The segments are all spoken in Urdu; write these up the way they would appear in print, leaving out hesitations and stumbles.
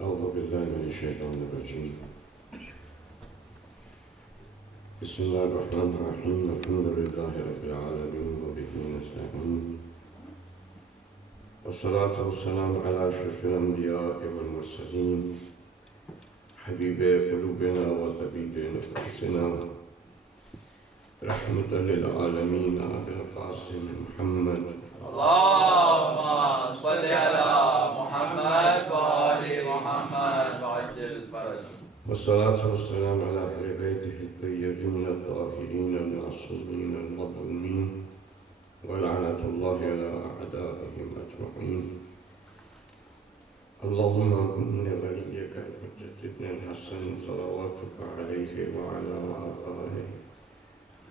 أعوذ بالله من الشيطان الرجيم. بسم الله الرحمن الرحيم. الحمد لله رب العالمين وبه نستعين، والصلاة والسلام على أشرف الأنبياء والمرسلين حبيب قلوبنا وطبيب نفوسنا رحمة للعالمين أبي القاسم محمد اللهم صل على محمد وآل محمد وعجل فرجهم. والصلاة والسلام على أهل بيته الطيبين الطاهرين المعصومين المظلومين ولعنة الله على أعدائهم أجمعين. اللهم كن وليك الحجة ابن الحسن صلواتك عليه وعلى آبائه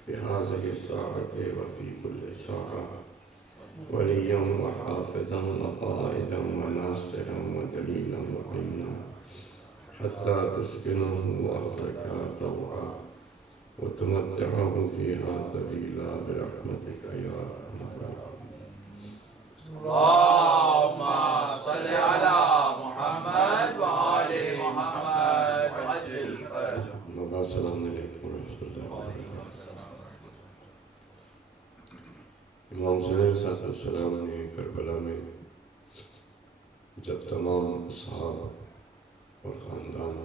في هذه الساعة وفي كل ساعة وليا وحافظا وقائدا وناصرا ودليلا وعينا حتى تسكنه أرضك طوعا وتمتعه فيها طويلا برحمتك يا أرحم الراحمين. اللهم صل على محمد وآل محمد وعجل فرجهم. السلام علیکم ورحمۃ اللہ وبرکاتہ. امام حسین علیہ السلام نے کربلا میں جب تمام اصحاب اور خاندان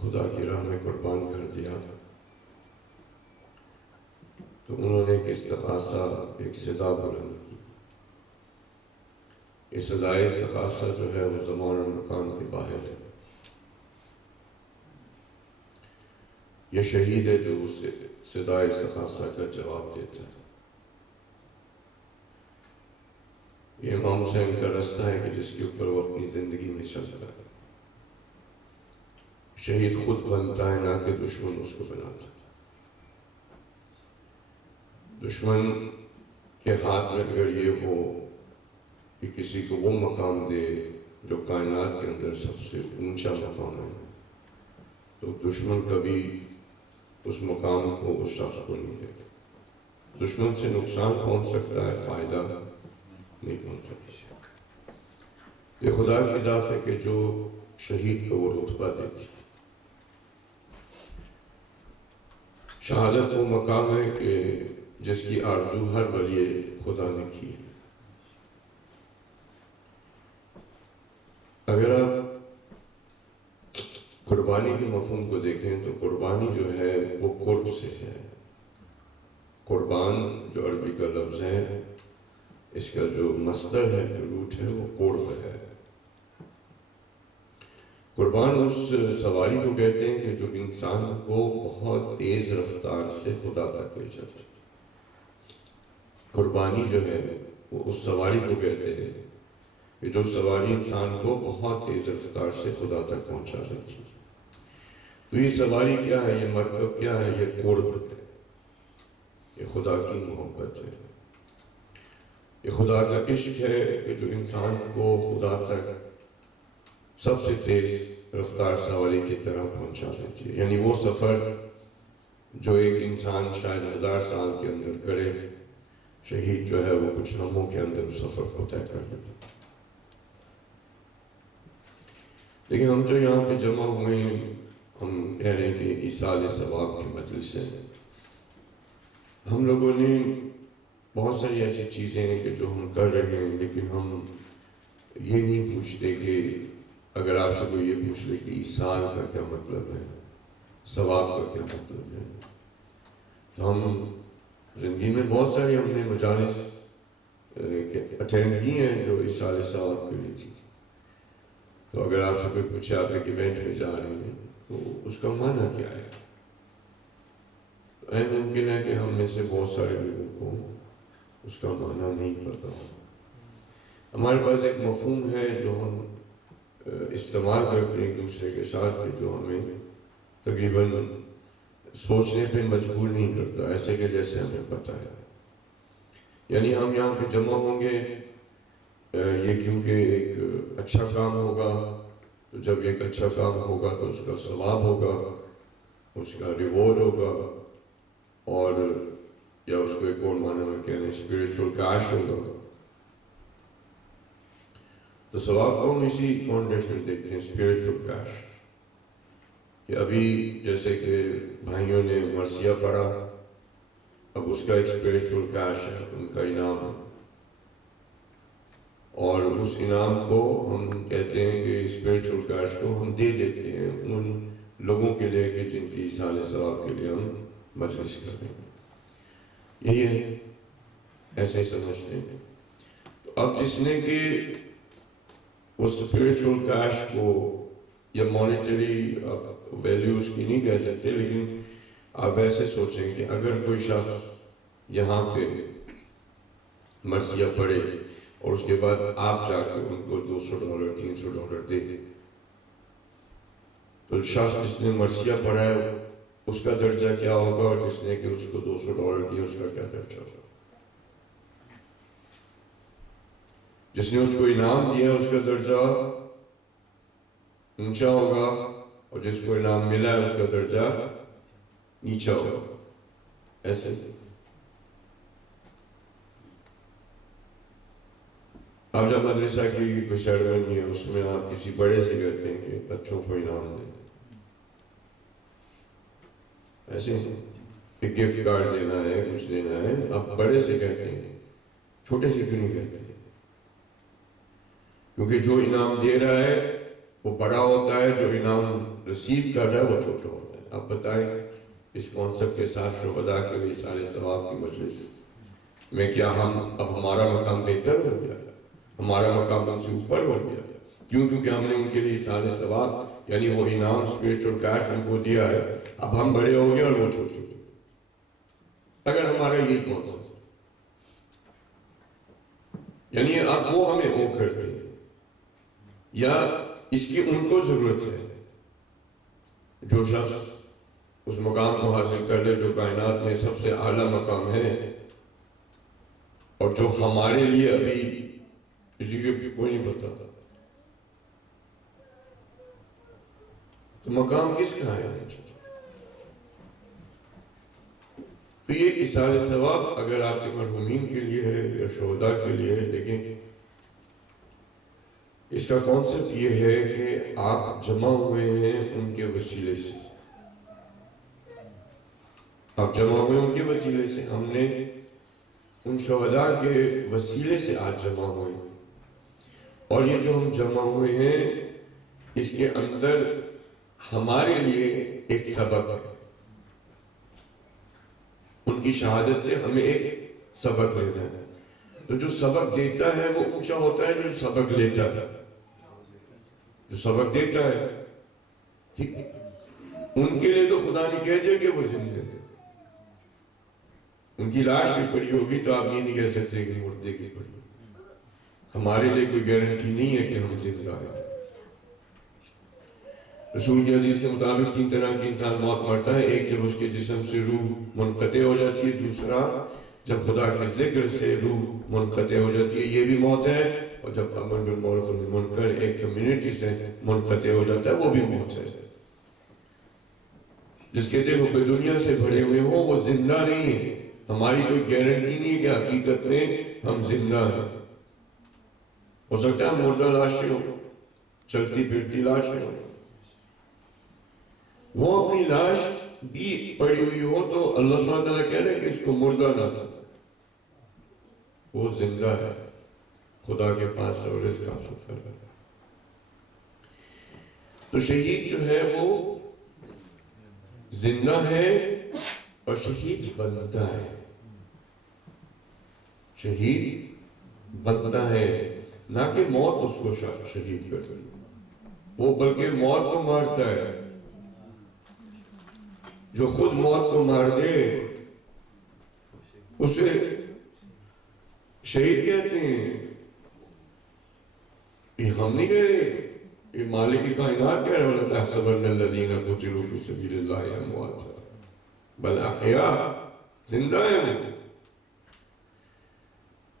خدا کی راہ میں قربان کر دیا تو انہوں نے ایک استغاثہ، ایک صدا بلند کی. یہ صدائے استغاثہ جو ہے وہ زمان اور مکان کے باہر ہے. یہ شہید ہے جو اس صدائے استغاثہ کا جواب دیتا ہے. یہ امام حسین کا رستہ ہے کہ جس کے اوپر وہ اپنی زندگی میں چلتا ہے. شہید خود بنتا ہے، نہ کہ دشمن اس کو بناتا ہے. دشمن کے ہاتھ میں اگر یہ ہو کہ کسی کو وہ مقام دے جو کائنات کے اندر سب سے اونچا مقام ہے، تو دشمن کبھی اس مقام کو اس شخص کو نہیں دے. دشمن سے نقصان پہنچ سکتا ہے، فائدہ نہیں پہنچ سکتا. یہ خدا کی ذات ہے کہ جو شہید کو وہ رتبہ دیتی. شہادت وہ مقام ہے کہ جس کی آرزو ہر ولی خدا نے کی ہے. اگر آپ قربانی کے مفہوم کو دیکھیں تو قربانی جو ہے وہ قرب سے ہے. قربان جو عربی کا لفظ ہے، اس کا جو مصدر ہے، جو روٹ ہے، وہ قرب ہے. قربان اس سواری کو کہتے ہیں کہ جو انسان کو بہت تیز رفتار سے خدا تک لے جاتا ہے. قربانی جو ہے وہ اس سواری کو کہتے ہیں کہ جو سواری انسان کو بہت تیز رفتار سے خدا تک پہنچا دیتی ہے. تو یہ سواری کیا ہے؟ یہ مرکب کیا ہے؟ یہ قرب ہے. یہ خدا کی محبت ہے. یہ خدا کا عشق ہے کہ جو انسان کو خدا تک سب سے تیز رفتار سواری کی طرح پہنچا دیتی ہے. یعنی وہ سفر جو ایک انسان شاید 1000 سال کے اندر کرے، شہید جو ہے وہ کچھ لمحوں کے اندر اس سفر کو طے کر دیتا. لیکن ہم جو یہاں پہ جمع ہوئے ہیں، ہم کہہ رہے ہیں کہ ایصال ثواب کی مجلس ہے. ہم لوگوں نے بہت ساری ایسی چیزیں ہیں کہ جو ہم کر رہے ہیں، لیکن ہم یہ نہیں پوچھتے کہ اگر آپ سے کوئی یہ پوچھ لے کہ ایصال کا کیا مطلب ہے، ثواب کا کیا مطلب ہے. تو ہم زندگی میں بہت ساری ہم نے مجالس اٹینڈ کی ہیں جو ایصال ثواب کے لیے تھی. تو اگر آپ سے کوئی پوچھے آپ ایک ایونٹ میں جا رہے ہیں تو اس کا معنی کیا ہے، تو ممکن ہے کہ ہم میں سے بہت سارے لوگوں کو اس کا معنی نہیں پتا. ہمارے پاس ایک مفہوم ہے جو ہم استعمال کرتے ہیں ایک دوسرے کے ساتھ، جو ہمیں تقریباً سوچنے پہ مجبور نہیں کرتا، ایسے کہ جیسے ہمیں پتہ ہے. یعنی ہم یہاں پہ جمع ہوں گے یہ کیونکہ ایک اچھا کام ہوگا. تو جب ایک اچھا کام ہوگا تو اس کا ثواب ہوگا، اس کا ریوارڈ ہوگا، اور یا اس کو ایک اور معنی میں کہنے اسپریچول کیش ہوگا. تو ثواب کو ہم اسی کانٹیکسٹ میں دیکھتے ہیں، اسپرچل کیش، کہ ابھی جیسے کہ بھائیوں نے مرثیہ پڑھا، اب اس کا ایک اسپرچل کیش ہے، ان کا انعام ہے، اور اس انعام کو ہم کہتے ہیں کہ اسپرچل کیش کو ہم دے دیتے ہیں ان لوگوں کے لیے کہ جن کی ایصال ثواب کے لیے ہم مجلس کر رہے ہیں، یہی ہے، ایسے ہی سمجھتے ہیں۔ تو اب جس نے کہ اس اسپرچل کیش کو یا مانیٹری ویلیوز کی نہیں کہہ سکتے، لیکن آپ ایسے سوچیں کہ اگر کوئی شخص یہاں پہ مرثیہ پڑھے اور اس کے بعد آپ جا کے ان کو $200 $300 دے دیں، تو شخص جس نے مرثیہ پڑھا ہے اس کا درجہ کیا ہوگا، اور جس نے کہ اس کو $200 دیے اس کا کیا درجہ ہوگا؟ جس نے اس کو انعام دیا اس کا درجہ اونچا ہوگا، اور جس کو انعام ملا ہے اس کا درجہ نیچا ہوگا، ایسے۔ اب جب مدرسہ کی کوئی سیرمنی ہے اس میں آپ کسی بڑے سے کہتے ہیں کہ بچوں کو انعام دیں، ایسے ایک گفٹ کارڈ دینا ہے، کچھ دینا ہے، آپ بڑے سے کہتے ہیں، چھوٹے سے کیوں نہیں کہتے ہیں؟ کیونکہ جو انعام دے رہا ہے وہ بڑا ہوتا ہے، جو انعام ریسیو کر رہا ہے وہ چھوٹا ہوتا ہے۔ آپ بتائیں اس کانسیپٹ کے ساتھ شہداء کے لیے سارے ثواب کی مجلس میں کیا اب ہمارا مقام بہتر ہو گیا، ہمارا مقام ان سے اوپر ہو گیا؟ کیوں؟ کیونکہ ہم نے ان کے لیے سارے ثواب یعنی وہ انعام اسپرچل کیش ان کو دیا ہے، اب ہم بڑے ہو گئے اور وہ چھوٹے ہو گئے۔ اگر ہمارا یہی کانسیپٹ یعنی اب وہ ہمیں او کرتے ہیں، یا اس کی ان کو ضرورت ہے، جو شخص اس مقام کو حاصل کر لے جو کائنات میں سب سے اعلیٰ مقام ہے، اور جو ہمارے لیے ابھی کسی کے کوئی نہیں پتا، تو مقام کس کا ہے؟ تو یہ ایصال ثواب اگر آپ کے مرحومین کے لیے ہے یا شہداء کے لیے ہے، لیکن اس کا کانسیپٹ یہ ہے کہ آپ جمع ہوئے ہیں ان کے وسیلے سے، آپ جمع ہوئے ان کے وسیلے سے، ہم نے ان شہداء کے وسیلے سے آج جمع ہوئے، اور یہ جو ہم جمع ہوئے ہیں اس کے اندر ہمارے لیے ایک سبق ہے، ان کی شہادت سے ہمیں ایک سبق لینا ہے۔ تو جو سبق دیتا ہے وہ اونچا ہوتا ہے جو سبق لیتا ہے، جو سبق دیتا ہے، ٹھیک، ان کے لیے تو خدا نے کہہ دیا کہ وہ زندہ ہے، ان کی لاش بھی پڑی ہوگی تو آپ یہ نہیں کہہ سکتے کہ مردے کی پڑی ہوگی۔ ہمارے لیے کوئی گارنٹی نہیں ہے کہ ہم زندہ ہیں۔ رسول کی حدیث کے مطابق 3 طرح کی انسان موت مرتا ہے، ایک جب اس کے جسم سے روح منقطع ہو جاتی ہے، دوسرا جب خدا کے ذکر سے روح منقطع ہو جاتی ہے، یہ بھی موت ہے، اور جب امر بالمعروف و نہی عن المنکر ایک کمیونٹی سے منقطع ہو جاتا ہے وہ بھی موت ہے۔ جس کے دل وہ دنیا سے بھرے ہوئے ہوں وہ زندہ نہیں ہے، ہماری کوئی گارنٹی نہیں ہے کہ حقیقت میں ہم زندہ ہیں، ہو سکتا ہے مردہ لاشیں ہوں، چلتی پھرتی لاشیں ہوں، وہ اپنی لاش بھی پڑی ہوئی ہو تو اللہ سبحانہ وتعالیٰ کہہ رہے ہیں کہ اس کو مردہ نہ، وہ زندہ ہے، خدا کے پاس اور رزق حاصل کر رہا ہے۔ تو شہید جو ہے وہ زندہ ہے اور شہید بنتا ہے، شہید بنتا ہے، نہ کہ موت اس کو شہید کرتی، وہ بلکہ موت کو مارتا ہے۔ جو خود موت کو مار دے اسے شہید کہتے ہیں۔ یہ ہم نہیں کہہ رہے، یہ مالک کائنات کہہ رہے ہیں، وَلَا تَحْسَبَنَّ الَّذِينَ قُتِلُوا فِي سَبِيلِ اللَّهِ أَمْوَاتًا بَلْ أَحْيَاءٌ، زندہ ہے۔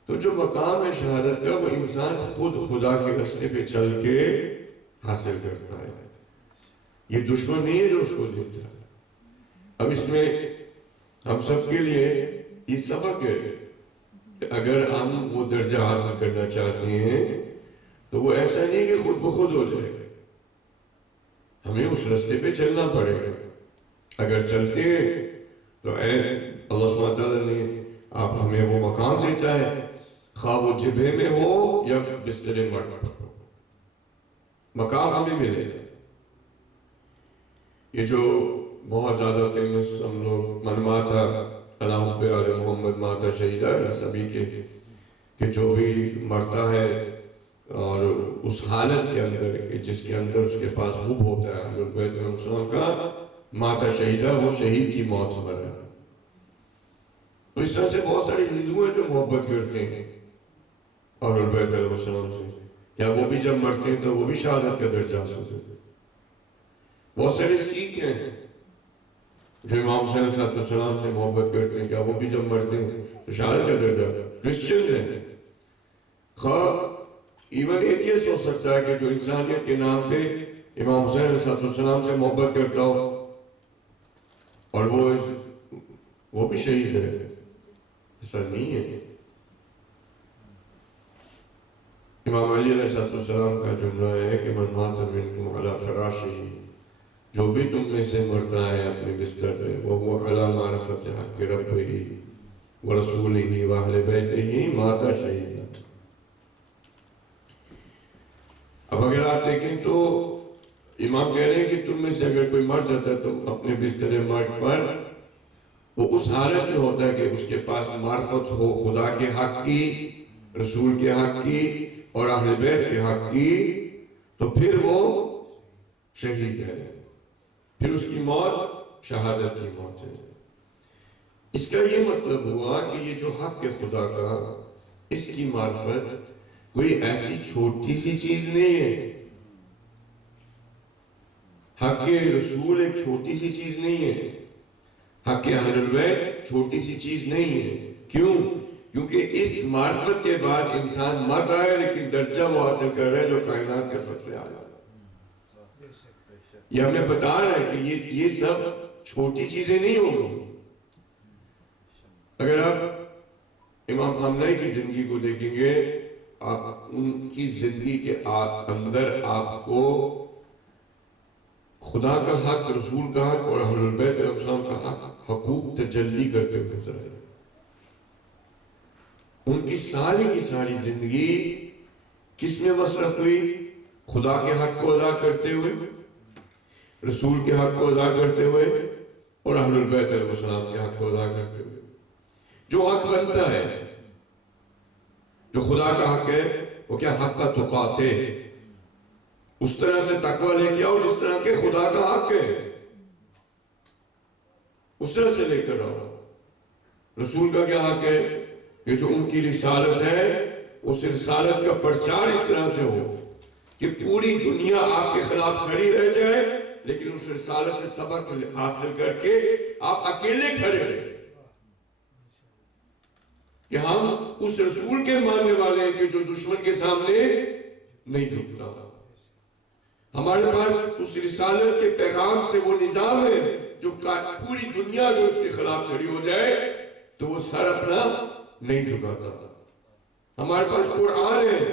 تو جو مقام ہے شہادت کا وہ انسان خود خدا کے راستے پہ چل کے حاصل کرتا ہے، یہ دشمن نہیں ہے جو اس کو دیتا ہے۔ اب اس میں ہم سب کے لیے یہ سبق ہے کہ اگر ہم وہ درجہ حاصل کرنا چاہتے ہیں تو وہ ایسا نہیں کہ خود بخود ہو جائے گا، ہمیں اس راستے پہ چلنا پڑے گا. اگر چلتے ہیں تو اے اللہ سبحانہ تعالیٰ نے آپ ہمیں وہ مقام دیتا ہے، خواہ وہ جبہے میں ہو یا بستر مرگ پر ہو، مقام ہمیں ملے گا. یہ جو بہت زیادہ فیمس ہم لوگ منما تھا علام پہ آل محمد ماتا شہیدہ سبھی کے، کہ جو بھی مرتا ہے اور اس حالت کے اندر کہ جس کے اندر اس کے پاس حب ہوتا ہے اہل بیت علیہ السلام کا، ماتا شہیدہ وہ شہید کی موت سے مرا ہے. تو اس طرح سے بہت سارے ہندو ہیں جو محبت کرتے ہیں اہل بیت علیہ السلام سے. کیا وہ بھی جب مرتے ہیں تو وہ بھی شہادت کا درجہ حاصل کرتے ہیں؟ بہت سارے سکھ ہیں جو امام حسین علیہ السلام سے محبت کرتے ہیں، کیا وہ بھی جب مرتے ہیں تو شہادت کا درجہ؟ کرسچن ہیں، خواہ ایون ایتھیسٹ ہو سکتا ہے کہ جو انسانیت کے نام پہ امام حسین علیہ السلام سے محبت کرتا ہو اور وہ بھی شہید ہے. ایسا نہیں ہے. امام علی علیہ السلام کا جملہ ہے کہ من مات منکم علی فراشہ، جو بھی تم میں سے مرتا ہے اپنے بستر پہ، وہ علی معرفت حق ربہ ورسولہ واہل بیتہ مات شہیدا. اب اگر آپ دیکھیں تو امام کہہ رہے ہیں کہ تم میں سے اگر کوئی مر جاتا ہے تو اپنے بستر مرگ پر وہ اس حالت میں ہوتا ہے کہ اس کے پاس معرفت ہو خدا کے حق کی، رسول کے حق کی اور اہل بیت کے حق کی، تو پھر وہ شہید ہے، پھر اس کی موت شہادت کی موت ہے. اس کا یہ مطلب ہوا کہ یہ جو حق ہے خدا کا، اس کی معرفت کوئی ایسی چھوٹی سی چیز نہیں ہے. حق رسول ایک چھوٹی سی چیز نہیں ہے، حق اہل البیت چھوٹی سی چیز نہیں ہے. کیوں؟ کیونکہ اس معرفت کے بعد انسان مر رہا ہے لیکن درجہ وہ حاصل کر رہا ہے جو کائنات کا سب سے اعلیٰ. یہ ہمیں بتا رہا ہے کہ یہ سب چھوٹی چیزیں نہیں ہوں. اگر آپ امام خامنہئی کی زندگی کو دیکھیں گے، آپ ان کی زندگی کے اندر آپ کو خدا کا حق، رسول کا حق اور اہل البیت علیہ السلام کا حق، حقوق تجلی کرتے ہوئے نظر آئے. ان کی ساری زندگی کس میں مصرف ہوئی؟ خدا کے حق کو ادا کرتے ہوئے، رسول کے حق کو ادا کرتے ہوئے اور اہل البیت علیہ السلام کے حق کو ادا کرتے ہوئے. جو حق بنتا ہے، جو خدا کا حق ہے، وہ کیا حق کا تقاتے، اس طرح سے تقوی لے کے آؤ جس طرح کے خدا کا حق ہے، اس طرح سے لے کر آؤ. رسول کا کیا حق ہے کہ جو ان کی رسالت ہے اس رسالت کا پرچار اس طرح سے ہو کہ پوری دنیا آپ کے خلاف کھڑی رہ جائے لیکن اس رسالت سے سبق حاصل کر کے آپ اکیلے کھڑے رہیں کہ ہم اس رسول کے ماننے والے ہیں کہ جو دشمن کے سامنے نہیں جھکتا. ہمارے پاس اس رسالت کے پیغام سے وہ نظام ہے جو پوری دنیا جو اس کے خلاف کھڑی ہو جائے تو وہ سر اپنا نہیں جھکاتا. ہمارے پاس قرآن ہے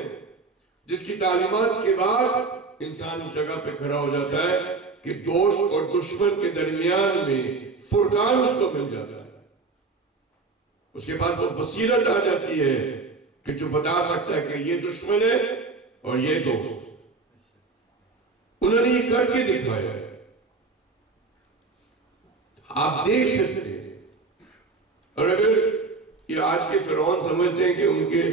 جس کی تعلیمات کے بعد انسان اس جگہ پہ کھڑا ہو جاتا ہے کہ دوست اور دشمن کے درمیان میں فرقان اس کو مل جاتا ہے. اس کے پاس وہ بصیرت آ جاتی ہے کہ جو بتا سکتا ہے کہ یہ دشمن ہے اور یہ دوست. انہوں نے یہ کر کے دکھایا ہے، آپ دیکھ سکتے ہیں. اور اگر یہ آج کے فرعون سمجھتے ہیں کہ ان کے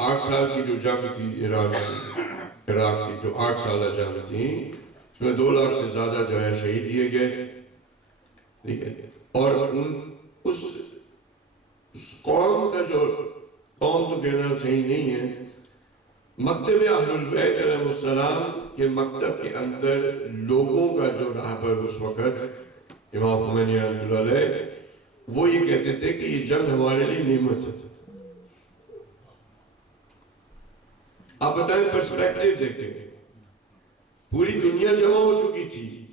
8 سال کی جو جنگ تھی عراق کی جو 8 سالہ جنگ تھی، اس میں 2 لاکھ سے زیادہ جو ہے شہید دیے گئے، ٹھیک ہے. اور اس قوم کا جو قوم تو کہنا صحیح نہیں ہے، مکتب اہل البیت علیہ السلام کے مکتب کے اندر لوگوں کا جو رہبر اس وقت امام خمینی رحمۃ اللہ علیہ، وہ یہ کہتے تھے کہ یہ جنگ ہمارے لیے نعمت ہے. آپ بتائیں پرسپیکٹیو دیکھیں، پوری دنیا جمع ہو چکی تھی،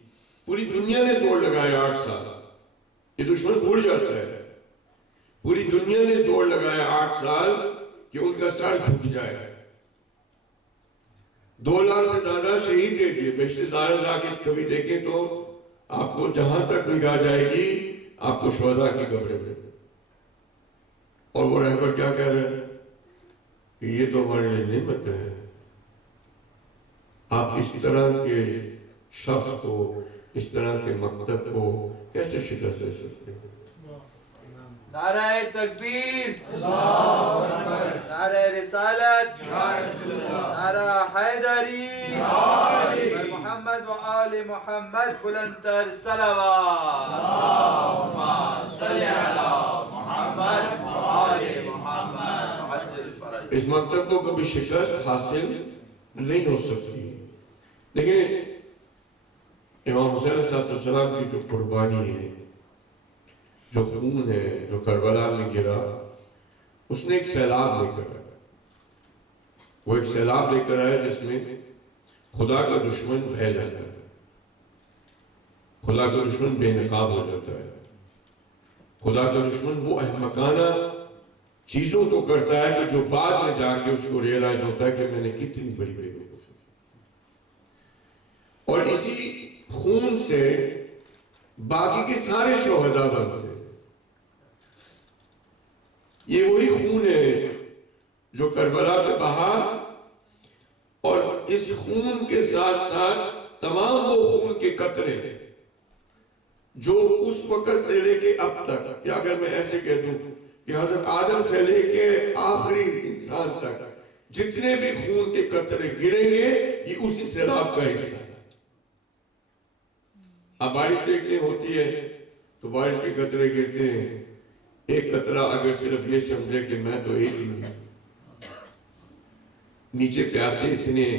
پوری دنیا نے زور لگایا 8 سال. یہ دشمن بھول جاتا ہے، پوری دنیا نے زور لگایا 8 سال کہ کہ ان کا سر جھک جائے. 2 لاکھ سے زیادہ شہید دے دیے. بیشتر زارہ جا کے کبھی دیکھیں تو آپ کو جہاں تک نگاہ جائے گی آپ کو شہداء کی قبریں ملیں. اور وہ رہبر کیا کہہ رہے ہیں کہ یہ تو ہمارے لیے نعمت ہے. آپ اس طرح کے شخص کو، اس طرح کے مکتب کو کیسے شکست دے سکتے ہیں؟ نعرہ تکبیر، نعرہ رسالت، نعرہ حیدری، محمد و آل محمد، بلندتر صلوات. اللہم صلی علی محمد و آل محمد عجل فرج. اس مکتب کو کبھی شکست حاصل نہیں ہو سکتی. دیکھیں امام حسین علیہ السلام کی جو قربانی ہے، جو خون ہے جو کربلا میں گرا، اس نے ایک سیلاب لے کر آیا. وہ ایک سیلاب لے کر آیا جس میں خدا کا دشمن بہہ جاتا ہے، خدا کا دشمن بے نقاب ہو جاتا ہے. خدا کا دشمن وہ احمقانہ چیزوں کو کرتا ہے کہ جو بعد میں جا کے اس کو ریئلائز ہوتا ہے کہ میں نے کتنی بڑی بیوقوفی. اور اسی خون سے باقی کے سارے شہداء بنتے ہیں. یہ وہی خون ہے جو کربلا پہ بہا، اور اس خون کے ساتھ ساتھ تمام وہ خون کے قطرے جو اس وقت سے لے کے اب تک، یا اگر میں ایسے کہہ دوں کہ حضرت آدم سے لے کے آخری انسان تک جتنے بھی خون کے قطرے گریں گے یہ اسی سیلاب کا حصہ ہے. اب بارش دیکھنے ہوتی ہے تو بارش کے قطرے گرتے ہیں. ایک قطرہ اگر صرف یہ سمجھے کہ میں تو ایک ہی ہوں، نیچے پیاسے اتنے،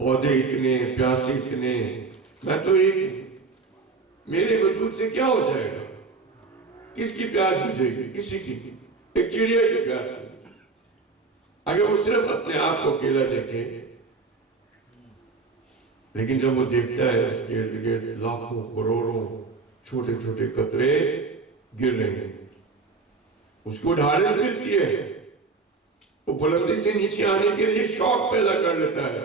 پودے اتنے، پیاسے اتنے، میں تو ایک ہوں، میرے وجود سے کیا ہو جائے گا؟ کس کی پیاس بجھے گی؟ کسی کی. ایک چڑیا کی پیاس بجھے گی. اگر وہ صرف اپنے آپ کو اکیلا دیکھے، لیکن جب وہ دیکھتا ہے اس کے ارد گرد لاکھوں کروڑوں چھوٹے چھوٹے قطرے گر رہے ہیں، اس کو ڈھارس ملتی ہے. وہ بلندی سے نیچے آنے کے لیے شوق پیدا کر لیتا ہے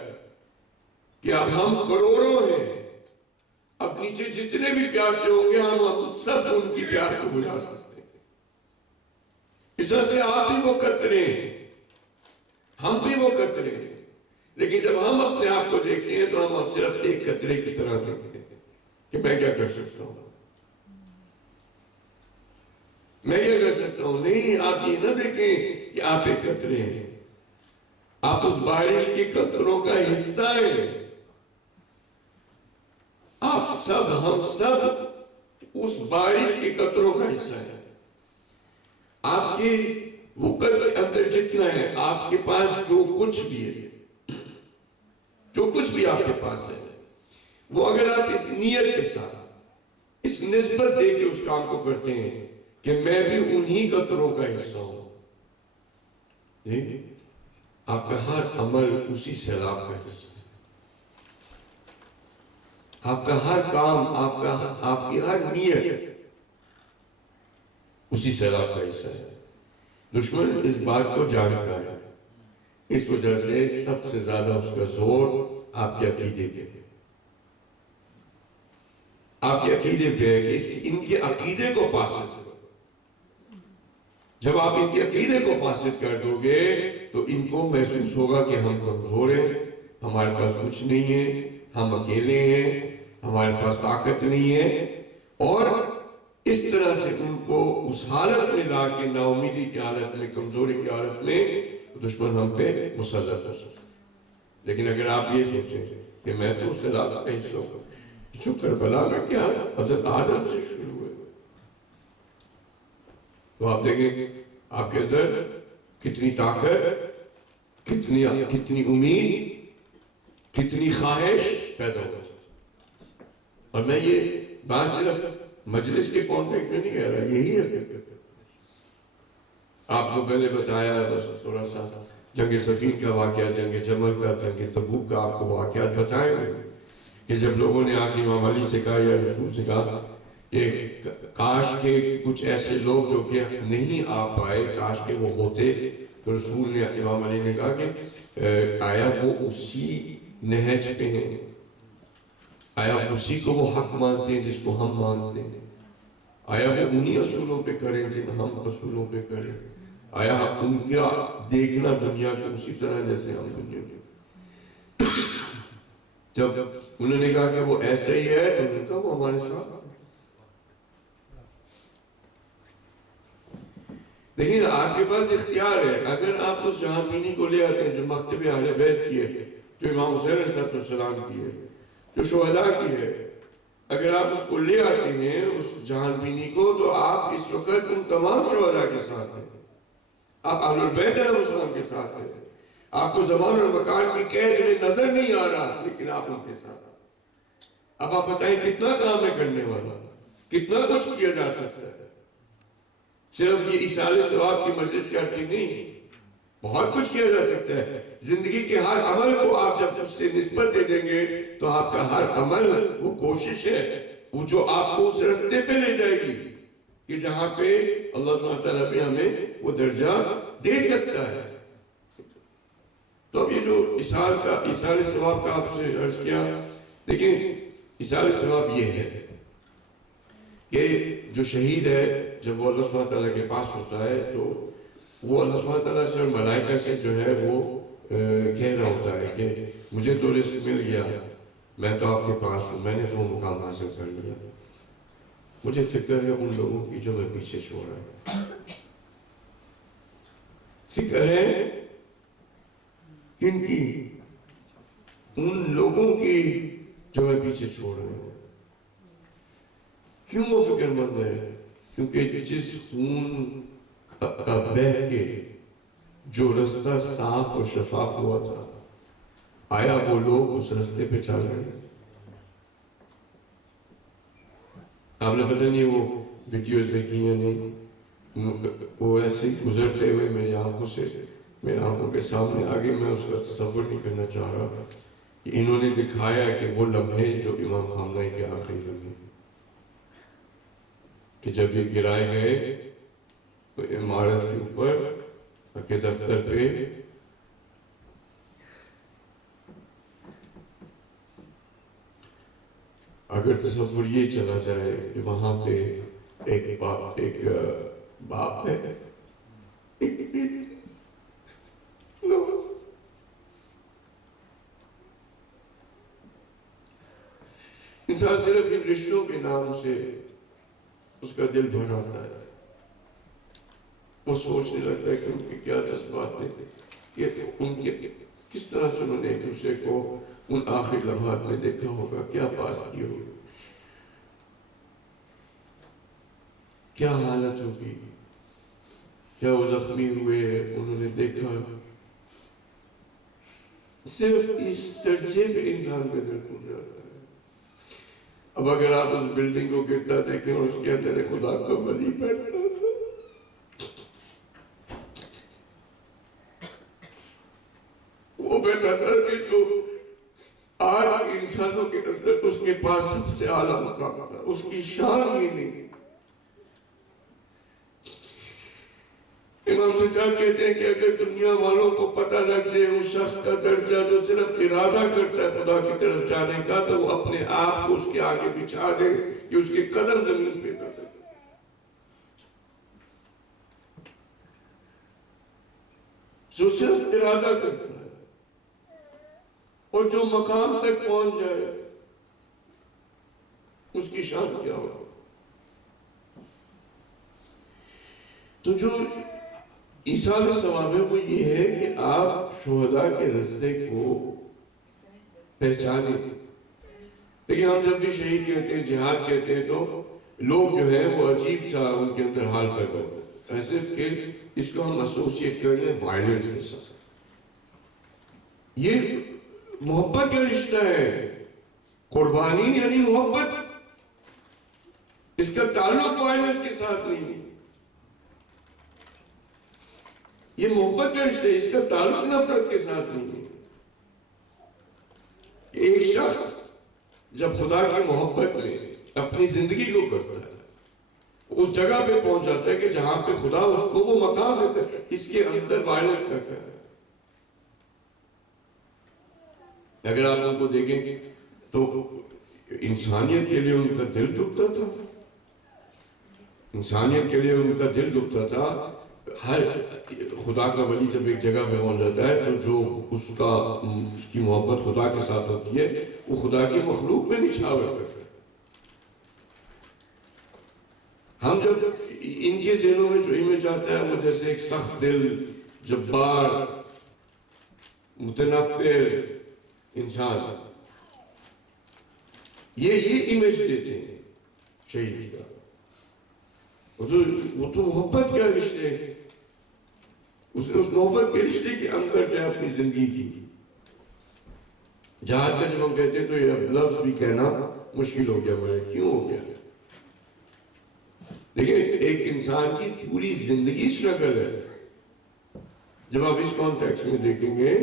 کہ اب ہم کروڑوں ہیں، اب نیچے جتنے بھی پیاسے ہوں گے ہم سب ان کی پیاس کو بجھا سکتے ہیں. اس طرح سے آپ بھی وہ قطرے ہیں، ہم بھی وہ قطرے ہیں. لیکن جب ہم اپنے آپ کو دیکھتے ہیں تو ہم صرف ایک قطرے کی طرح دیکھتے ہیں کہ میں کیا کر سکتا ہوں، میں کیا کر سکتا ہوں. نہیں، آپ یہ نہ دیکھیں کہ آپ ایک قطرے ہیں، آپ اس بارش کے قطروں کا حصہ ہیں. آپ سب، ہم سب اس بارش کے قطروں کا حصہ ہیں. آپ کی وقت کے اندر جتنا ہے، آپ کے پاس جو کچھ بھی ہے، جو کچھ بھی آپ کے پاس ہے، وہ اگر آپ اس نیت کے ساتھ، اس نسبت دے کے اس کام کو کرتے ہیں کہ میں بھی انہی قطروں کا حصہ ہوں، آپ کا ہر عمل اسی سیلاب کا حصہ ہے. آپ کا ہر کام، آپ کی ہر نیت اسی سیلاب کا حصہ ہے. دشمن اس بات کو جانتا ہے، اس وجہ سے سب سے زیادہ اس کا زور آپ کے عقیدے پہ ہے. آپ کے عقیدے پہ ہے کہ ان کے عقیدے کو فاسد کرو. جب آپ ان کے عقیدے کو فاسد کر دو گے تو ان کو محسوس ہوگا کہ ہم کمزور ہیں، ہمارے پاس کچھ نہیں ہے، ہم اکیلے ہیں، ہمارے پاس طاقت نہیں ہے. اور اس طرح سے ان کو اس حالت میں لا کے، نا امیدی کی حالت میں، کمزوری کی حالت میں دشمن ہم پہ مسلط ہو سکتا. لیکن اگر آپ یہ سوچیں کہ میں تو اس سے زیادہ نہیں سوچوں، جو کربلا میں کیا حضرت آدم سے شروع ہوئے، تو آپ دیکھیں آپ کے اندر کتنی طاقت، کتنی امید، کتنی خواہش پیدا ہو. اور میں یہ بات صرف مجلس کے کانٹیکٹ میں نہیں کہہ رہا، یہی ہے. آپ کو پہلے بتایا بس تھوڑا سا جنگ صفین کا واقعہ، جنگ جمل کا، جنگ تبوک کا آپ کو واقعات بتائے ہوئے کہ جب لوگوں نے آ کے امام علی سے کہا یا رسول سے کہا کہ کاش کے کچھ ایسے لوگ جو کہ نہیں آ پائے، کاش کے وہ ہوتے تو رسول نے امام علی نے کہا کہ آیا وہ اسی نہج پہ ہیں، آیا اسی کو وہ حق مانتے ہیں جس کو ہم مانتے ہیں، آیا وہ انہی اصولوں پہ کریں جن ہم اصولوں پہ کریں، آیا ان کا دیکھنا دنیا کو اسی طرح جیسے ہم دنیا کو۔ جب انہوں نے کہا کہ وہ ایسا ہی ہے تو انہوں نے کہا وہ ہمارے ساتھ۔ لیکن آپ کے پاس اختیار ہے، اگر آپ اس جہاں بینی کو لے آتے ہیں جو مکتب اہل بیت کی ہے، جو امام حسین علیہ السلام کی ہے، جو شہداء کی ہے، اگر آپ اس کو لے آتے ہیں اس جہاں بینی کو، تو آپ اس وقت ان تمام شہداء کے ساتھ ہیں، آپ اہل بیت علیہ السلام کے ساتھ ہیں، آپ کو زمان اور مکان کی قید میں نظر نہیں آ رہا لیکن آپ ان کے ساتھ۔ اب آپ بتائیں کتنا کام ہے کرنے والا، کتنا کچھ کیا جا سکتا ہے۔ صرف یہ ایصال ثواب کی مجلس کرتی نہیں، بہت کچھ کیا جا سکتا ہے۔ زندگی کے ہر عمل کو آپ جب اس سے نسبت دے دیں گے تو آپ کا ہر عمل وہ کوشش ہے وہ جو آپ کو اس رستے پہ لے جائے گی کہ جہاں پہ اللہ سبحانہ وتعالیٰ بھی ہمیں وہ درجہ دے سکتا ہے۔ تو اب یہ جو ایصال ثواب کا آپ سے عرض کیا، دیکھیں ایصال ثواب یہ ہے کہ جو شہید ہے جب وہ اللہ سبحانہ وتعالیٰ کے پاس ہوتا ہے تو وہ اللہ سبحانہ وتعالیٰ سے اور ملائکہ سے جو ہے وہ کہہ رہا ہوتا ہے کہ مجھے تو رزق مل گیا، میں تو آپ کے پاس ہوں، میں نے تو وہ مقام حاصل کر لیا، مجھے فکر ہے ان لوگوں کی جو میں پیچھے چھوڑ رہا ہوں، فکر ہے کن کی؟ ان لوگوں کی جو میں پیچھے چھوڑ رہا ہوں۔ کیوں وہ فکر مند ہے؟ کیونکہ جس خون کا بہہ کے جو رستہ صاف اور شفاف ہوا تھا، آیا وہ لوگ اس رستے پہ چل رہے ہیں؟ آپ نے پتہ نہیں وہ ویڈیوز دیکھی یا نہیں، وہ ایسے گزرتے ہوئے میری آنکھوں کے سامنے آگے، میں اس کا تصور نہیں کرنا چاہ رہا کہ انہوں نے دکھایا کہ وہ لمحے جو امام خامنہ کے آخری لمحے کہ جب یہ گرائے گئے تو عمارت کے اوپر کے دفتر پہ اگر تصور یہ چلا جائے کہ وہاں پہ ایک باپ ہے، انسان صرف ان رشتوں کے نام سے اس کا دل بھر آتا ہے، وہ سوچنے لگتا ہے کہ ان کے کیا جذبات ہیں، کہ ان کے کس طرح سے انہوں نے ایک دوسرے کو ان آخری لمحات میں دیکھا ہوگا، کیا بات کی ہوگی، کیا حالت ہوگی، کیا وہ زخمی ہوئے انہوں نے دیکھا۔ صرف اس درجے پہ انسان کا دل ٹوٹ جاتا ہے۔ اب اگر آپ اس بلڈنگ کو گرتا دیکھیں اور اس کے اندر خدا کا ولی بیٹھتا تھا، وہ بیٹھا تھا کہ جو آج انسانوں کے اندر اس کے پاس سب سے اعلیٰ مقام تھا، اس کی شان ہی نہیں۔ امام سجاد کہتے ہیں کہ اگر دنیا والوں کو پتہ لگ جائے اس شخص کا درجہ جو صرف ارادہ کرتا ہے خدا کی طرف جانے کا، تو وہ اپنے آپ کو اس کے آگے بچھا دے کہ اس کے قدم زمین پہ نہ لگے۔ جو صرف ارادہ کرتا ہے اور جو مقام تک پہنچ جائے اس کی شان کیا ہوگا۔ تو جو ایصال ثواب ہے وہ یہ ہے کہ آپ شہداء کے رستے کو پہچانیں۔ لیکن ہم جب بھی شہید کہتے ہیں، جہاد کہتے ہیں، تو لوگ جو ہے وہ عجیب سا ان کے اندر حال پیدا ہوتا ہے، ایسے کہ اس کو ہم ایسوسیٹ کر لیں وائلنس کے ساتھ۔ یہ محبت کا رشتہ ہے، قربانی یعنی محبت، اس کا تعلق وائلنس کے ساتھ نہیں ہے۔ یہ محبت کا رشتہ ہے، اس کا تعلق نفرت کے ساتھ نہیں ہے۔ ایک شخص جب خدا کی محبت میں اپنی زندگی کو کرتا ہے، اس جگہ پہ پہنچ جاتا ہے کہ جہاں پہ خدا اس کو وہ مقام دیتا ہے. اس کے اندر وائلنس کا کیا ہے؟ اگر آپ ان کو دیکھیں گے تو انسانیت کے لیے ان کا دل دکھتا تھا، انسانیت کے لیے ان کا دل دکھتا تھا. ہر خدا کا ولی جب ایک جگہ پہ پہنچ جاتا ہے تو جو اس کی محبت خدا کے ساتھ ہوتی ہے وہ خدا کی مخلوق میں نچھاور کرتا ہے. ہم جب ان کے ذہنوں میں جو امیج آتا ہے وہ جیسے ایک سخت دل، جبار، متنفر انسان، یہ امیج دیتے ہیں شہید کا. وہ تو محبت کا رشتے ہے. اس نے اس محبت کے رشتے کے اندر جو ہے اپنی زندگی کی. جہاد کا جب ہم کہتے ہیں تو یہ لفظ بھی کہنا مشکل ہو گیا ہمارے. کیوں ہو گیا؟ دیکھیں ایک انسان کی پوری زندگی سٹرگل ہے. جب آپ اس کانٹیکس میں دیکھیں گے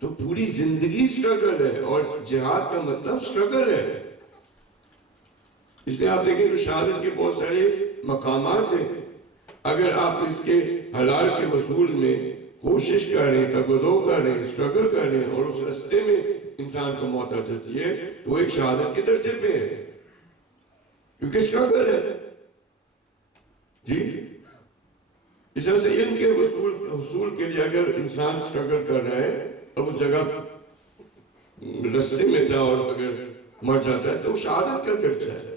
تو پوری زندگی سٹرگل ہے، اور جہاد کا مطلب سٹرگل ہے. اس لیے آپ دیکھیں تو شہادت کے بہت سارے مقامات ہیں. اگر آپ اس کے حلال کے وصول میں کوشش کر رہے ہیں، تگدو کر رہے ہیں، سٹرگل کر رہے ہیں، اور اس رستے میں انسان کو موت آ جاتی ہے تو وہ ایک شہادت کے درجے پہ ہے، کیونکہ سٹرگل ہے. جی اس طرح سے علم کے حصول کے لیے اگر انسان سٹرگل کر رہا ہے اور وہ جگہ رستے میں تھا اور اگر مر جاتا ہے تو وہ شہادت کا درجہ ہے.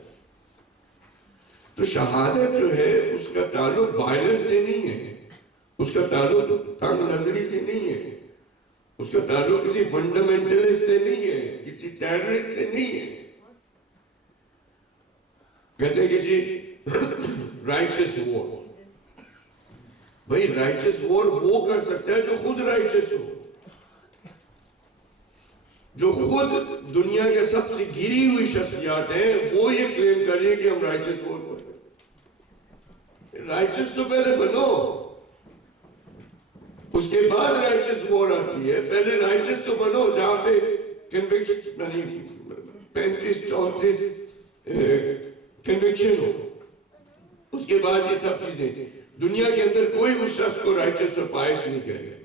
تو شہادت جو ہے اس کا تعلق وائلنس سے نہیں ہے، اس کا تعلق تنگ نظری سے نہیں ہے، اس کا تعلق کسی فنڈامنٹلسٹ سے نہیں ہے، کسی ٹیررسٹ سے نہیں ہے. کہتے ہیں کہ جی رائچس وار. بھئی رائچس وار وہ کر سکتا ہے جو خود رائچس ہو، جو خود دنیا کے سب سے گری ہوئی شخصیات ہیں وہ یہ کلیم کر رہی ہے کہ ہم رائچس وار کریں. رائچس تو پہلے بنو، اس کے بعد رائچس وار آتی ہے. پہلے رائچس تو بنو جہاں پہ کنوکشن 35-34 کنوکشن ہو. اس کے بعد یہ سب چیزیں. دنیا کے اندر کوئی اس شخص کو رائچس اور پائس نہیں کہے گا.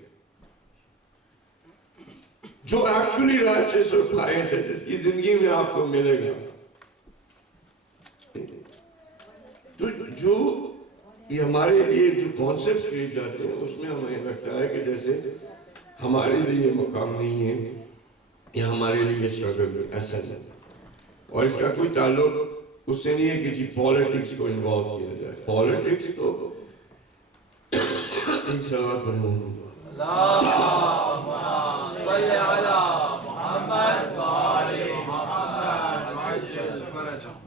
جو ایکچولی رائچس اور پائس ہے جس کی زندگی میں آپ کو ملے گا. تو جو یہ ہمارے لیے جو کانسیپٹس کیے جاتے ہیں اس میں ہمیں لگتا ہے کہ جیسے ہمارے لیے مقام نہیں ہے یا ہمارے لیے سٹرگل ایسا ہے. اور اس کا کوئی تعلق اس سے نہیں ہے کہ جی پالیٹکس کو انوالو کیا جائے. پالیٹکس تو ایک سوال پر اللہم صلی علی محمد وآل محمد وعجل فرجہم.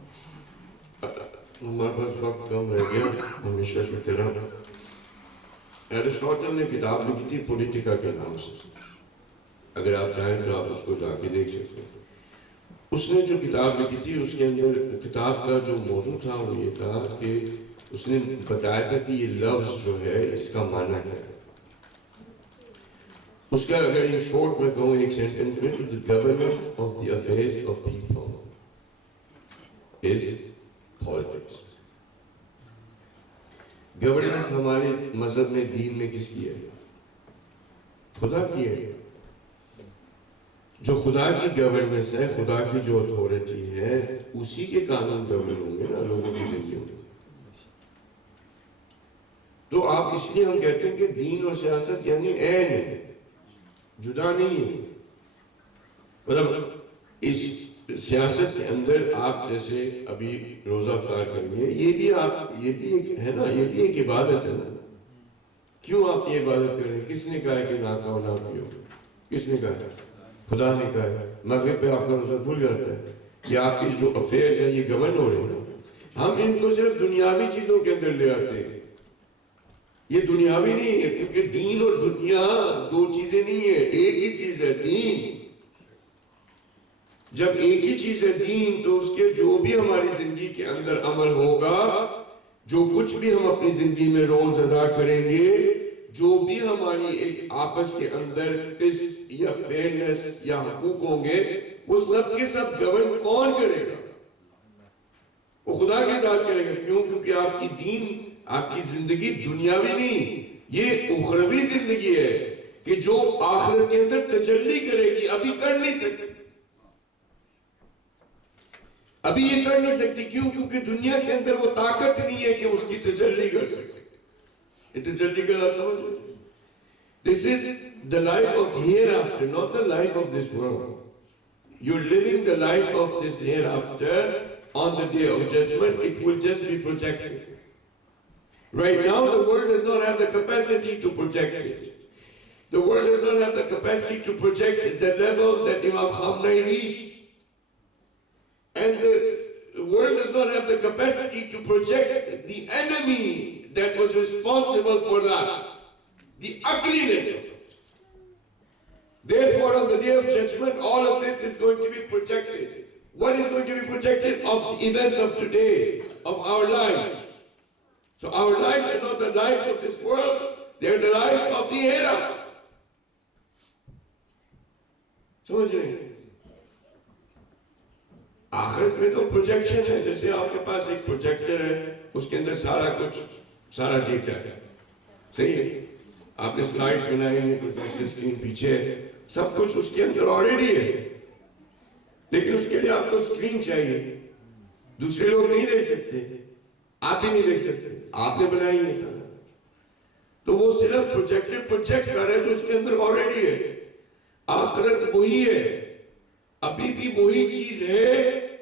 ہمارے پاس وقت کم رہ گیا. ہمیشہ کی طرح ایرسٹاٹل نے کتاب لکھی تھی پولیٹیکا کے نام سے. اگر آپ چاہیں تو آپ اس کو جا کے دیکھ سکتے ہیں. اس نے جو کتاب لکھی تھی اس کے اندر کتاب کا جو موضوع تھا وہ یہ تھا کہ اس نے بتایا تھا کہ یہ لفظ جو ہے اس کا معنی کیا ہے. اس کا اگر یہ شورٹ میں کہوں ایک سینٹنس میں تو the governance of the affairs of people is politics. Governance ہمارے مذہب میں دین میں کس کی ہے؟ خدا کی ہے. جو خدا کی گورننس ہے، خدا کی جو اتھارٹی ہے، اسی کے قانون گورن ہوں گے نا لوگوں کی زندگی میں. تو آپ اس لیے ہم کہتے ہیں کہ دین اور سیاست یعنی عین ہے، جدا نہیں ہے. مطلب اس سیاست کے اندر آپ جیسے ابھی روزہ افطار کریں گے، یہ بھی ایک ہے نا، یہ بھی ایک عبادت ہے نا. کیوں آپ یہ عبادت کر رہے ہیں؟ کس نے کہا ہے کہ نہ کھاؤ نہ پیو؟ کس نے کہا ہے؟ خدا نے کہا ہے. مغرب پہ آپ کا روزہ بھول جاتا ہے کہ آپ کی جو افیئرز ہیں یہ گورن ہو رہے ہیں. ہم ان کو صرف دنیاوی چیزوں کے اندر لے آتے ہیں. یہ دنیاوی نہیں ہے، کیونکہ دین اور دنیا دو چیزیں نہیں ہیں، ایک ہی چیز ہے دین. جب ایک ہی چیز ہے دین تو اس کے جو بھی ہماری زندگی کے اندر عمل ہوگا، جو کچھ بھی ہم اپنی زندگی میں رولز ادا کریں گے، جو بھی ہماری ایک آپس کے اندر یا فیئرنس یا حقوق ہوں گے، وہ سب کے سب گورن کون کرے گا؟ وہ خدا کے ساتھ کرے گا. کیوں؟ کیونکہ آپ کی دین، آپ کی زندگی دنیاوی نہیں، یہ اخروی زندگی ہے کہ جو آخرت کے اندر تجلی کرے گی. ابھی کر نہیں سکتی، ابھی یہ کر نہیں سکتی. کیوں؟ کیونکہ دنیا کے اندر وہ طاقت نہیں ہے کہ اس کی تجلی کر سکے. یہ تجلی کا آپ سمجھ لیں. This is the life of hereafter, not the life of this world. You're living the life of this hereafter. On the day of judgment, it will just be projected. Right now, the world does not have the capacity to project it. The world does not have the capacity to project the level that Imam Khamenei reached. And the world does not have the capacity to project the enemy that was responsible for that, the ugliness of it. Therefore, on the day of judgment, all of this is going to be projected. What is going to be projected? Of the events of today, of our lives. So our life is not the life of this world, they are the life of the hereafter. سمجھ رہے ہیں؟ آخرت میں تو پروجیکشن ہے. جیسے آپ کے پاس ایک پروجیکٹر ہے، اس کے اندر سارا کچھ، سارا ڈیٹا ہے. صحیح ہے؟ آپ نے سلائڈ بنائی ہے، پروجیکٹر اسکرین پیچھے ہے، سب کچھ اس کے اندر آلریڈی ہے. لیکن اس کے لیے آپ کو اسکرین چاہیے. دوسرے لوگ نہیں دیکھ سکتے، آپ بھی نہیں دیکھ سکتے، آپ نے بنائی ہے سارا. تو وہ صرف پروجیکٹر پروجیکٹ کر رہا ہے جو اس کے اندر آلریڈی ہے. آخرت وہی ہے، ابھی بھی وہی چیز ہے،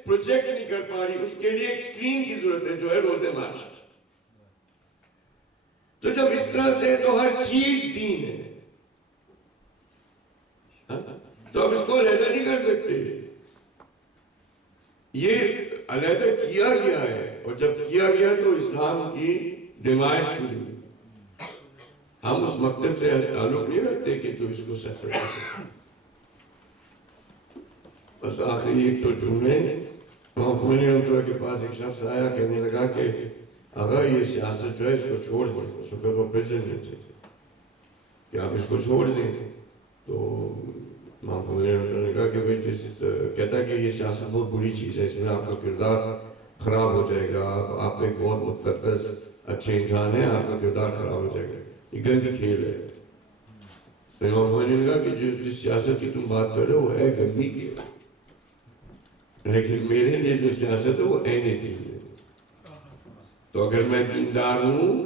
پروجیکٹ نہیں کر پا رہی. اس کے لیے ایک اسکرین کی ضرورت ہے جو ہے روز معاشر. تو جب اس طرح سے تو ہر چیز دین ہے، تو اب اس کو علیحدہ نہیں کر سکتے. یہ علیحدہ کیا گیا ہے، اور جب کیا گیا تو اسلام کی ڈیمائش شروع ہوئی. ہم اس مکتب سے تعلق نہیں رکھتے کہ جو اس کو سفر کرتے. بس آخری ایک تو جملے، امام کے پاس ایک شخص آیا، کہنے لگا کہ اگر یہ سیاست جو ہے اس کو چھوڑ دیں. اس وقت وہ پریزیڈنٹ تھے کہ آپ اس کو چھوڑ دیں. تو امام نے کہا کہ بھائی کہتا ہے کہ یہ سیاست بہت بری چیز ہے، اس میں آپ کا کردار خراب ہو جائے گا. آپ ایک بہت مقدس اچھے انسان ہیں، آپ کا کردار خراب ہو جائے گا، یہ گندی کھیل ہے. تو امام نے کہا کہ جس سیاست کی تم بات کر رہے ہو وہ ہے گندی کھیل، لیکن میرے لیے جو سیاست ہے وہ عین دین ہے. تو اگر میں دیندار ہوں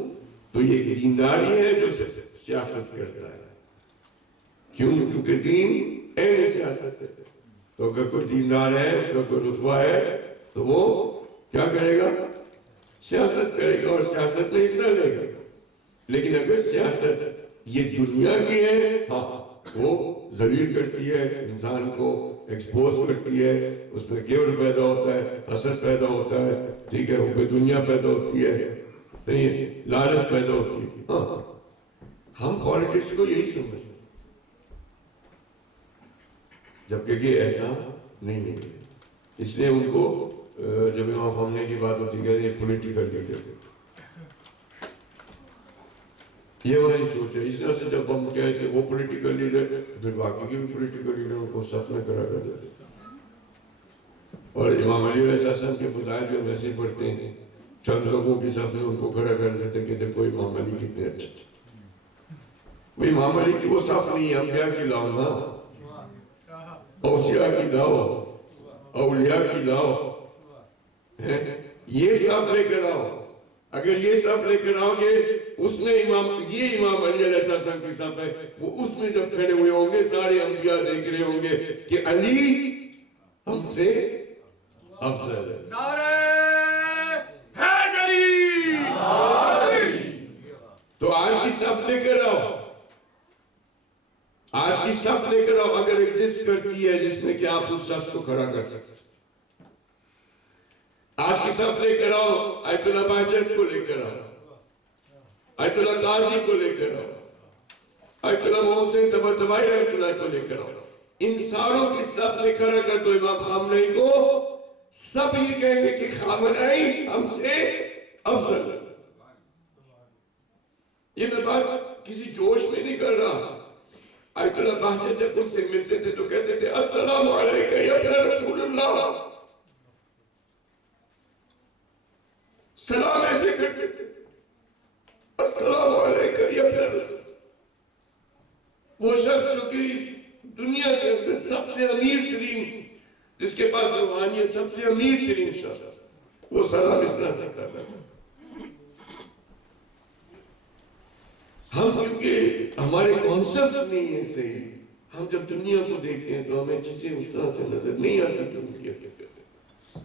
تو یہ دینداری ہے جو سیاست کرتا ہے. کیوں؟ کیونکہ دین عین سیاست ہے. تو اگر کوئی دیندار ہے، اس کا کوئی رتبہ ہے، تو وہ کیا کرے گا؟ سیاست کرے گا اور سیاست میں حصہ لے گا. لیکن اگر سیاست یہ دنیا کی ہے، وہ ذلیل کرتی ہے، انسان کو ایکسپوز کرتی ہے، اس میں کیبل پیدا ہوتا ہے، حسد پیدا ہوتا ہے، ٹھیک ہے، وہ دنیا پیدا ہوتی ہے، نہیں ہے، لالچ پیدا ہوتی ہے. ہم پالیٹکس کو یہی سمجھتے ہیں، جبکہ یہ ایسا نہیں ہے. اس لیے ان کو جب امام خامنہ کی بات ہوتی ہے یہ پولیٹیکل لیڈر، یہ ہماری سوچ ہے. اس طرح سے جب ہم کہتے ہیں وہ پولیٹیکل لیڈر، پھر باقی کے بھی پولیٹیکل لیڈروں کو صف میں کھڑا کر دیتے. اور امام علی علیہ السلام کے فضائل بھی ہم ایسے پڑھتے ہیں، چند لوگوں کی صف میں ان کو کھڑا کر دیتے ہیں کہ دیکھو امام علی کتنے اچھے. وہ امام علی کی وہ صف نہیں ہے، انبیاء کی لاؤ نا، اوصیاء کی لاؤ، اولیاء کی لاؤ، یہ صف لے کر آؤ. اگر یہ صف لے کر آؤ گے، اس میں یہ امام علی علیہ السلام کی صف ہے، وہ اس میں جب کھڑے ہوئے ہوں گے سارے انبیاء دیکھ رہے ہوں گے کہ علی ہم سے افضل ہے. نعرہ حیدری. تو آج کی صف لے کر آؤ، آج کی صف لے کر آؤ اگر ایگزسٹ کرتی ہے جس میں کہ آپ اس شخص کو کھڑا کر سکتے. آج کی صف لے کر آؤ، آیت اللہ بہجت کو لے کر آؤ، آیت اللہ قاضی کو لے کر آؤ، آیت اللہ محسن طباطبائی رحمۃ اللہ کو لے کر آؤ. ان ساروں کی صف میں کھڑا کر دو امام خامنہئی کو، سب یہ کہیں گے کہ خامنہئی ہم سے افضل. یہ میں بات کسی جوش میں نہیں کر رہا. آیت اللہ بہجت جب ان سے ملتے تھے تو کہتے تھے السلام علیکہ یا ابن رسول اللہ. سے امیر ترین، جس کے پاس روحانیت سب سے امیر ترین شخص، وہ سلام اس طرح سے کر رہا ہے. ہم کیونکہ ہمارے کانسیپٹس نہیں ہیں صحیح، ہم جب دنیا کو دیکھتے ہیں تو ہمیں چیزیں اس طرح سے نظر نہیں آتی کہ ان کی حقیقت ہے.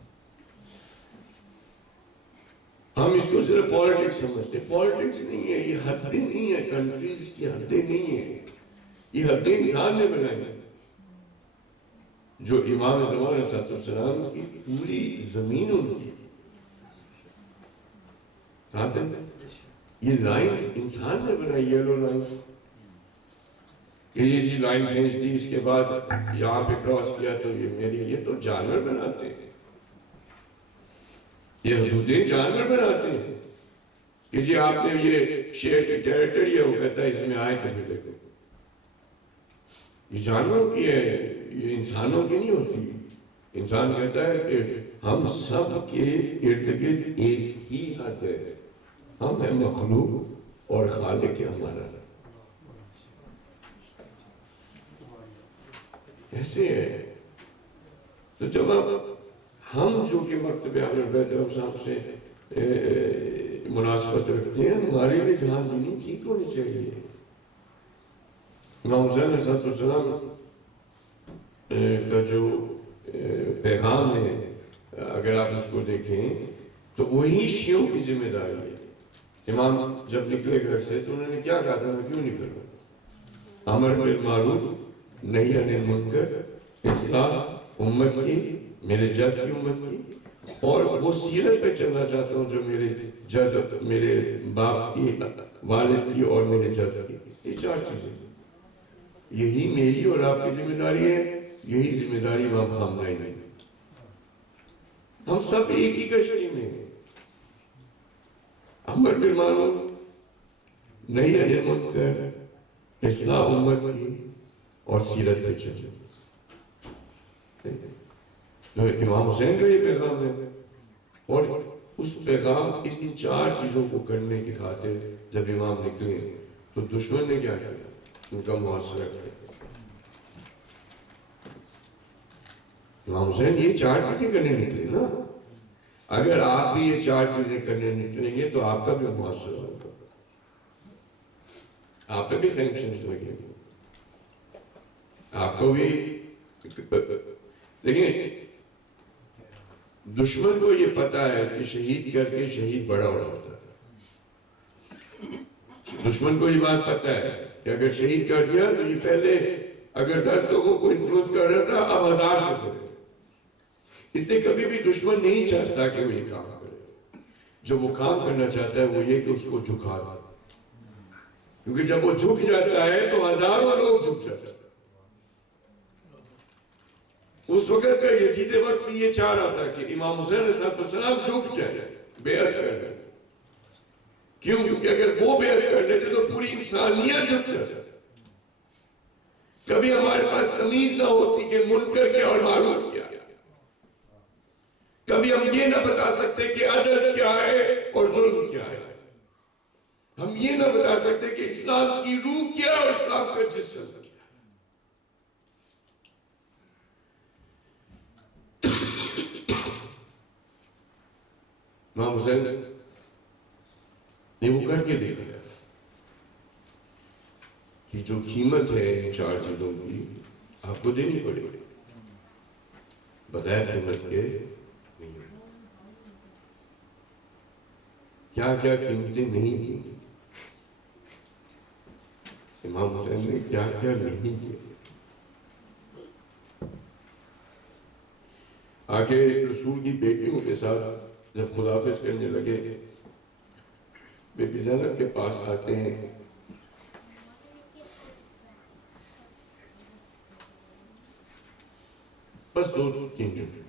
ہم اس کو صرف پالیٹکس سمجھتے ہیں. پالیٹکس نہیں ہے، یہ حدیں نہیں ہیں، کنٹریز کی حدیں نہیں ہیں، یہ حدیں انسان نے بنائی ہیں. جو امام زمان علیہ السلام کی پوری زمین ان کی ساتھ ہے. یہ لائنز انسان نے بنائی، یلو لائنز، کہ یہ جی لائن بھیج دی، اس کے بعد یہاں پہ کراس کیا تو یہ میری، یہ تو جانور بناتے ہیں، یہ حدودیں جانور بناتے ہیں کہ جی آپ نے یہ شیئر کی ٹیریٹری ہے، وہ کہتا ہے اس میں آئے تو پھر دیکھو. یہ جانوروں کی ہے، یہ انسانوں کی نہیں ہوتی. انسان کہتا ہے کہ ہم سب کے ارد گرد ایک ہی حد ہے، ہم ہیں مخلوق اور خالق ہے ہمارا. ایسے ہے. تو جب ہم جو کہ مکتب اہل بیت صاحب سے مناسبت رکھتے ہیں، ہمارے لیے جہان دینی ٹھیک ہونی چاہیے. امام حسین علیہ السلام کا جو پیغام ہے، اگر آپ اس کو دیکھیں تو وہی شیعوں کی ذمہ داری ہے. امام جب نکلے گھر سے تو انہوں نے کیا کہا تھا؟ میں کیوں نکلوں؟ امر بالمعروف نہی عن المنکر، اصلاح امت کی، میرے جد کی امت کی، اور وہ سیرت پہ چلنا چاہتا ہوں جو میرے جد، میرے باپ کی، والد کی اور میرے جد کی. یہ چار چیزیں، یہی میری اور آپ کی ذمہ داری ہے، یہی ذمہ داری امام خامنہئی کی. ہم سب ایک ہی کشتی میں ہیں. امر بالمعروف نہی عن المنکر، اصلاح امت کی اور سیرت پہ چلنا. تو امام حسین کا یہ پیغام ہے، اور اس پیغام، ان چار چیزوں کو کرنے کی خاطر جب امام نکلے تو دشمن نے کیا کیا؟ ان کا محاصرہ کیا. امام حسین یہ چار چیزیں کرنے نکلے نا. اگر آپ بھی یہ چار چیزیں کرنے نکلیں گے تو آپ کا بھی محاصرہ ہوگا، آپ پہ بھی سینکشنز لگیں گے، آپ کو بھی. دیکھیں، دشمن کو یہ پتا ہے کہ شہید کر کے شہید بڑا ہو جاتا ہے. دشمن کو یہ بات پتا ہے کہ اگر شہید کر دیا تو یہ پہلے اگر 10 لوگوں کو انفلوئنس کر رہا تھا، اب 1000 کو کرے. اس لیے کبھی بھی دشمن نہیں چاہتا کہ وہ یہ کام کرے. جو وہ کام کرنا چاہتا ہے وہ یہ کہ اس کو جھکا دے، کیونکہ جب وہ جھک جاتا ہے تو ہزاروں لوگ جھک جاتے ہیں. اس وقت کا یزید وقت بھی یہ چاہ رہا تھا کہ امام حسین علیہ السلام جھک جائے، بیعت کر لیں. کیوں؟ کیونکہ اگر وہ بیعت کر لیتے تو پوری انسانیت جھک جاتی. کبھی ہمارے پاس تمیز نہ ہوتی کہ منکر کیا اور معروف کیا. کبھی ہم یہ نہ بتا سکتے کہ عدل کیا ہے اور ظلم کیا ہے. ہم یہ نہ بتا سکتے کہ اسلام کی روح کیا اور اسلام کا جسم کیا. امام حسین نے وہ کر کے دیکھا کہ جو قیمت ہے ان چار چیزوں کی آپ کو دینی پڑے گی، بغیر قیمت کے نہیں. کیا کیا قیمتیں نہیں دی امام حسین نے، کیا کیا نہیں کیا. آگے رسول کی بیٹیوں کے ساتھ جب خداحافظ کرنے لگے، بی بی زینب کے پاس آتے ہیں. بس 2-3 دن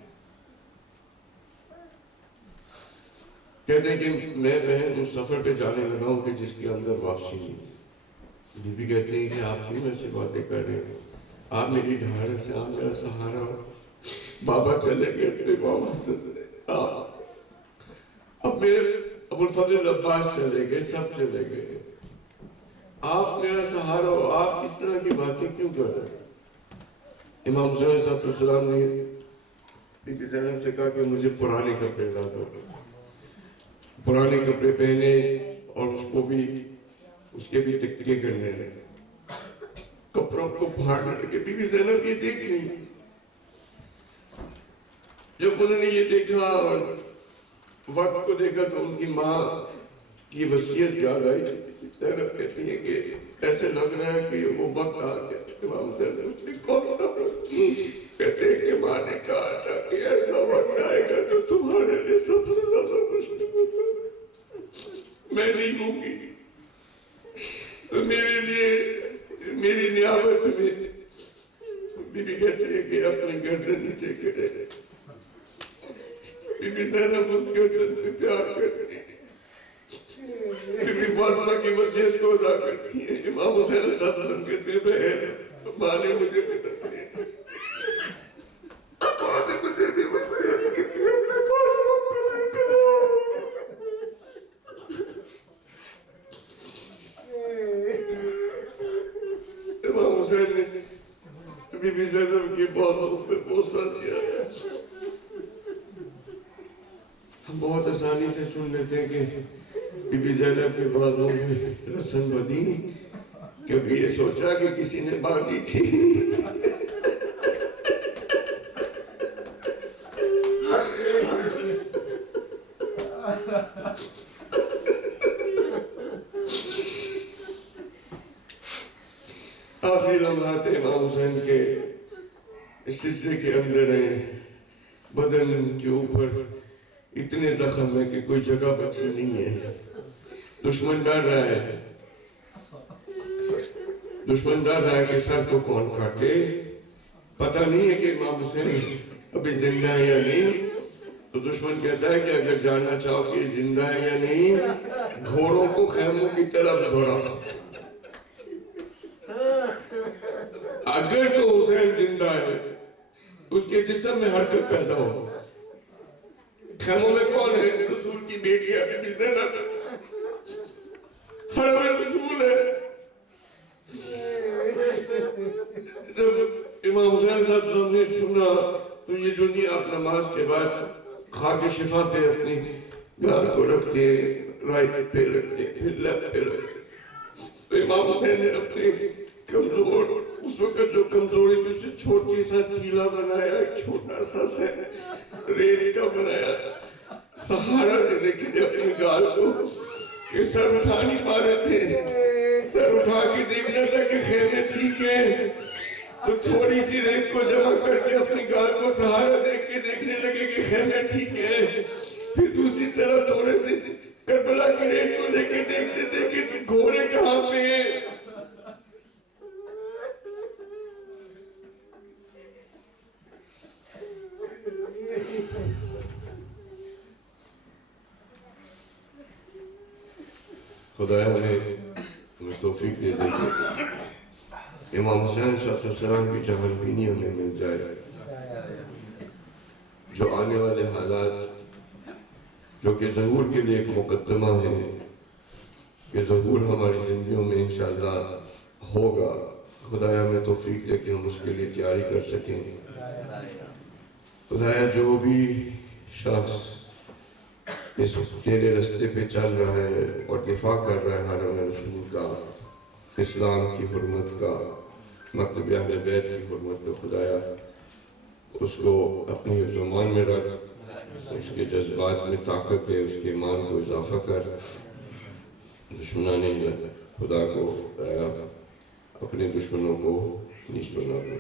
کہتے ہیں کہ میں بہن اس سفر پہ جانے لگا ہوں کہ جس کے اندر واپسی نہیں. بی بی کہتے ہیں کہ آپ کیوں ایسے باتیں کر رہے ہیں؟ آپ میری ڈھارس سے، آپ میرا سہارا ہو. بابا چلے گئے اپنے بابا سے، اب میرے ابو الفضل عباس چلے گئے، سب چلے گئے، آپ میرا سہارا ہو. آپ اس طرح کی باتیں کیوں کر رہے ہیں؟ امام حسین علیہ السلام نے بی بی زینب سے کہا کہ مجھے پرانے کپڑے لا دو. پرانے کپڑے پہنے اور اس کو بھی اس کے بھی تکیے کرنے لگے, کپڑوں کو پھاڑنے لگے. بی بی زینب یہ دیکھ رہی. جب انہوں نے یہ دیکھا اور وقت کو دیکھا تو ان کی ماں کی وصیت یاد آئی. زینب کہتی ہے کہ ایسے لگ رہا ہے کہ وہ وقت آ گیا. امام حسین نے کون سا وقت؟ کہتے ہیں کہ ماں نے کہا تھا کہ ایسا وقت آئے گا جو تمہارے لیے سب سے زیادہ مشکل ہوگا. میں نہیں ہوں گی تو میرے لیے میری نیابت میں بی بی کہتی ہے کہ اپنے گردن نیچے کرے. بی بی زینب اس گردن پہ پیار کرتی ہے. بی بی فاطمہ کی وصیت کو ادا کرتی ہے. امام حسین علیہ السلام کہتے ہیں بہن ماں نے مجھے بھی تصدیق ماں نے مجھے بھی وصیت کی تھی اپنے پاس وقت نہیں کرو. امام حسین نے بی بی زینب کی باتوں پہ بوسہ دیا. ہم بہت آسانی سے سن لیتے ہیں کہ بی بی زینب کے بازوں میں رسن بدی. کبھی یہ سوچا کہ کسی نے باندھی تھی؟ آخری لمحات امام حسین کے سجدے کے اندر ہیں. بدن کے اوپر اتنے زخم ہے کہ کوئی جگہ بچی نہیں ہے. دشمن ڈر رہا ہے. دشمن ڈر رہا ہے کہ سر کو کون کاٹے. پتہ نہیں ہے کہ امام حسین ابھی زندہ ہے یا نہیں. تو دشمن کہتا ہے کہ اگر جاننا چاہو کہ زندہ ہے یا نہیں, گھوڑوں کو خیموں کی طرف دوڑاؤ. اگر تو حسین زندہ ہے اس کے جسم میں حرکت پیدا ہو. خیموں میں کون ہے؟ رسول کی بیٹی ہے بی بی زینب. حرم رسول ہے. جب امام حسین صاحب نے سنا تو یہ جو نہیں آپ نماز کے بعد خاک شفا پہ اپنی گال کو رکھتے ہیں, رائٹ پہ رکھتے ہیں, پھر لیفٹ پہ رکھتے ہیں. تو امام حسین نے اپنے کمزور, اس وقت جو کمزوری تھی اسے چھوٹی سا تیلا بنایا, ایک چھوٹا سا ریت کا بنایا, سہارا دینے کے لیے اپنی گال کو. یہ سر اٹھا نہیں پا رہے تھے. سر اٹھا کے دیکھنا تھا کہ خیمے ٹھیک ہیں, تو تھوڑی سی ریت کو جمع کر کے اپنی گال کو سہارا دیکھ کے دیکھنے لگے کہ خیمے ٹھیک ہیں. پھر دوسری طرف تھوڑے سے کربلا کی ریت کو لے کے دیکھتے تھے کہ گھوڑے کہاں پہ ہیں. خدا ہمیں توفیق دے دے کہ امام حسین صلی اللہ علیہ وسلم کی جہاں بینی ہمیں مل جائے. جو آنے والے حالات جو کہ ظہور کے لیے ایک مقدمہ ہے کہ ظہور ہماری زندگیوں میں انشاءاللہ ہوگا, خدایا ہمیں توفیق دے کہ ہم اس کے لیے تیاری کر سکیں. خدایا جو بھی شخص اس تیرے رستے پہ چل رہا ہے اور دفاع کر رہا ہے حرم رسول کا, اسلام کی حرمت کا, مکتب اہل بیت کی حرمت کا, خدایا اس کو اپنی زمان میں رکھ, اس کے جذبات میں طاقت دے, اس کے ایمان کو اضافہ کر. دشمنان خدا کو اپنے دشمنوں کو نیچ بنا دے.